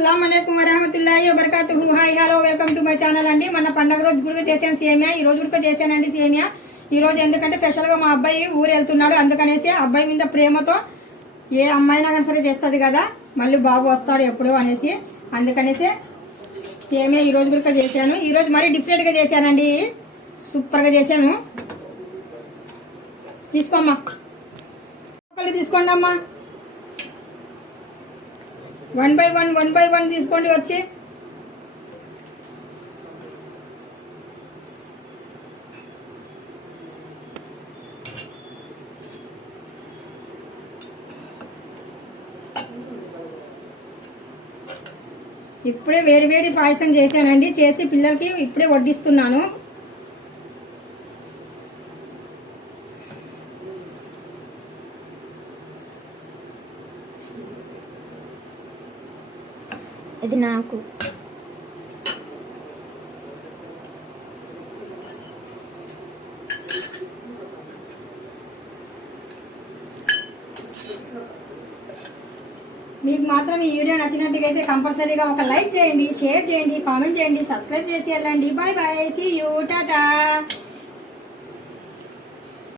అస్సలాము అలైకుం వరహమతుల్లాహి వబరకాతుహు. Hi hello welcome to my channel అండి. మన పండగ రోజు గుడిగా చేశాను సేమియా, ఈ రోజు గుడిగా చేశానండి సేమియా. ఈ రోజు ఎందుకంటే స్పెషల్గా మా అబ్బాయి ఊరు వెళ్తున్నాడు, అందుకనేసి అబ్బాయి మీద ప్రేమతో ఏ అమ్మాయినా కానీ సరే చేస్తుంది కదా, మళ్ళీ బాబు వస్తాడు ఎప్పుడు అనేసి, అందుకనేసి సేమియా ఈ రోజు గుడిగా చేశాను. ఈ రోజు మరీ డిఫరెంట్గా చేశానండి, సూపర్గా చేశాను. తీసుకోమ్మా, తీసుకోండి అమ్మా, 1 by 1 తీసుకోండి వచ్చి. ఇప్పుడే వేడి వేడి పాయసం చేశానండి, చేసి పిల్లలకి ఇప్పుడే వడ్డిస్తున్నాను. ఇది నాకు మీకు మాత్రం ఈ వీడియో నచ్చినట్టుగైతే కంపల్సరీగా ఒక లైక్ చేయండి, షేర్ చేయండి, కామెంట్ చేయండి, సబ్స్క్రైబ్ చేసి వెళ్ళండి. Bye bye, see you, Tata.